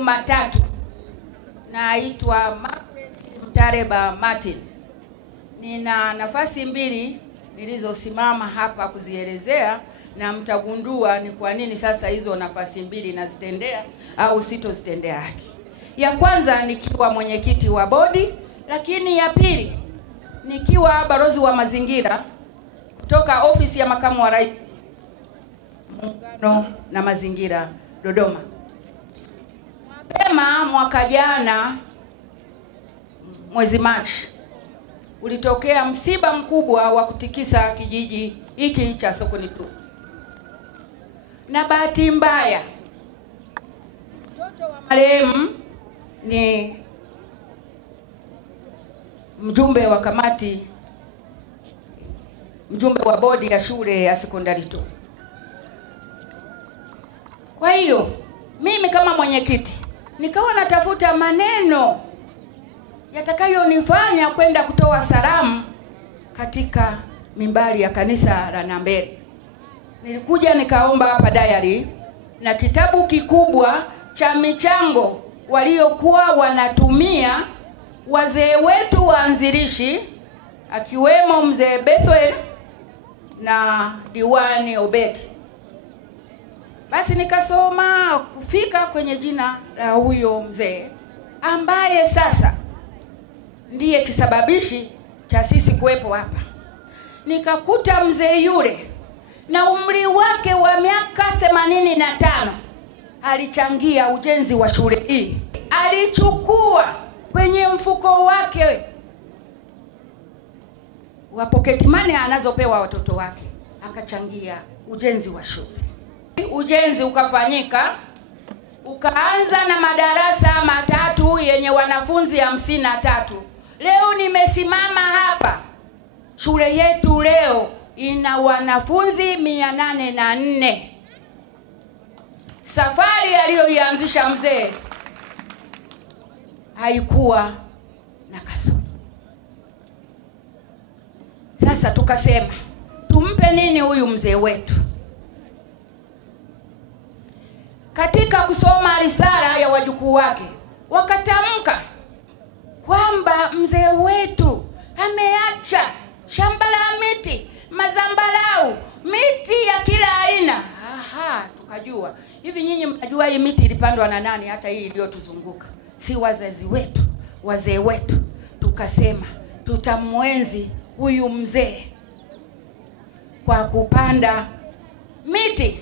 yangu matatu. Naitwa Margaret Mtareba Martin. Nina nafasi mbili nilizosimama hapa kuzielezea, na mtagundua ni kwa nini sasa hizo nafasi mbili nazitendea au sitozitendea haki. Ya kwanza nikiwa mwenyekiti wa bodi, lakini ya pili nikiwa balozi wa mazingira kutoka ofisi ya makamu wa rais, muungano na mazingira, Dodoma. Mapema mwaka jana mwezi Machi ulitokea msiba mkubwa wa kutikisa kijiji hiki cha Sokoni tu. Na bahati mbaya mtoto wa marehemu ni mjumbe wa kamati, mjumbe wa bodi ya shule ya sekondari tu. Kwa hiyo mimi kama mwenyekiti nikawa natafuta maneno yatakayonifanya kwenda kutoa salamu katika mimbari ya kanisa la Nambele. Nilikuja nikaomba hapa diary na kitabu kikubwa cha michango waliokuwa wanatumia wazee wetu waanzilishi, akiwemo mzee Bethel na diwani Obedi. Basi nikasoma kufika kwenye jina la huyo mzee ambaye sasa ndiye kisababishi cha sisi kuwepo hapa. Nikakuta mzee yule na umri wake wa miaka 85 alichangia ujenzi wa shule hii. Alichukua kwenye mfuko wake wa pocket money anazopewa watoto wake, akachangia ujenzi wa shule. Ujenzi ukafanyika, ukaanza na madarasa matatu yenye wanafunzi 53. Leo nimesimama hapa, shule yetu leo ina wanafunzi 804. Safari aliyoianzisha mzee haikuwa na kasoro. Sasa tukasema tumpe nini huyu mzee wetu? Katika kusoma risala ya wajukuu wake wakatamka kwamba mzee wetu ameacha shamba la miti, mazambarau, miti ya kila aina. Aha, tukajua. Hivi nyinyi mnajua hii miti ilipandwa na nani? Hata hii iliyotuzunguka si wazazi wetu, wazee wetu. Tukasema tutamwenzi huyu mzee kwa kupanda miti.